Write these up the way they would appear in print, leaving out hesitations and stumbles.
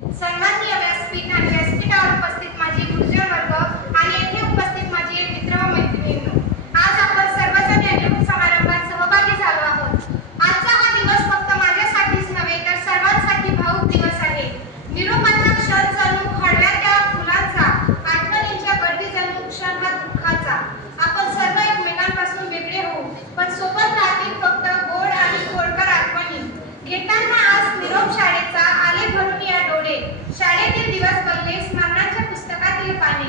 सन्माननीय व्यासपीठ आणि व्यासपीठावर उपस्थित माझे गुरुजन वर्ग आणि येथे उपस्थित माझे मित्र व मैत्रिणींनो, आज आपण सर्वजण या निरोप समारंभात सहभागी झालो आहोत। आजचा हा दिवस फक्त माझ्यासाठीच नव्हे तर सर्वांसाठी भावुक दिवस आहे। निरोपाचा क्षण जणू हळव्या त्या फुलांचा, आठवणींच्या गर्दी जणू क्षण हा दुःखाचा। आपण सर्व एकमेकांपासून वेगळे होऊ, पण सोबत राहतील फक्त गोड आणि खोडकर आठवणी। घेताना आज निरोप शाळेचा आले भरून या डोळे, शाळेतील दिवस बनले स्मरणाच्या पुस्तकातील पाने।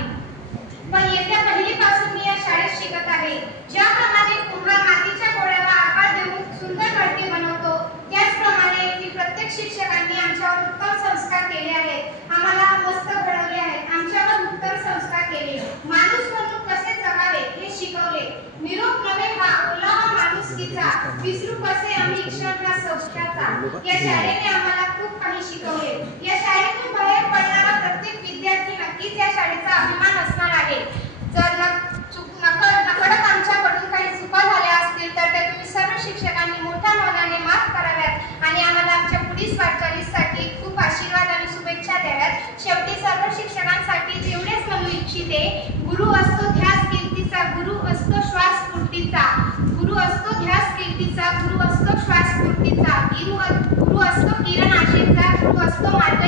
पण येत्या पहिलीपासून मी या शाळेत शिकत आहे। ज्याप्रमाणे कुंभार मातीच्या गोळ्याला आकार देऊन सुंदर मडके बनवतो, त्याचप्रमाणे येथील प्रत्येक शिक्षकांनी आमच्यावर उत्तम संस्कार केले आहेत। आम्हाला मस्त घडवले आहेत, आमच्यावर उत्तम संस्कार केले, माणूस म्हणून कसे जगावे हे शिकवले। निरोप नव्हे हा ओलावा माणुसकीचा, विसरू कसे आम्ही क्षण हा सौख्याचा। या शाळेने आम्हाला खूप काही शिकवले। या शाळेतून बाहेर पडणारा प्रत्येक विद्यार्थी नक्कीच या शाळेचा अभिमान असणार आहे। जर नकळत आमच्याकडून काही चुका झाल्या असतील तर ते तुम्ही सर्व शिक्षकांनी मोठ्या मनाने माफ कराव्यात आणि आम्हाला आमच्या पुढील वाटचालीसाठी खूप आशीर्वाद आणि शुभेच्छा द्याव्यात। शेवटी सर्व शिक्षकांसाठी एवढेच म्हणू इच्छिते, गुरु असतो ध्यास कीर्तीचा, गुरु असतो श्वास स्फूर्तीचा, गुरु असतो ध्यास कीर्तीचा, गुरु असतो श्वास स्फूर्तीचा, गुरु असतो किरण आशेचा, गुरु असतो मार्ग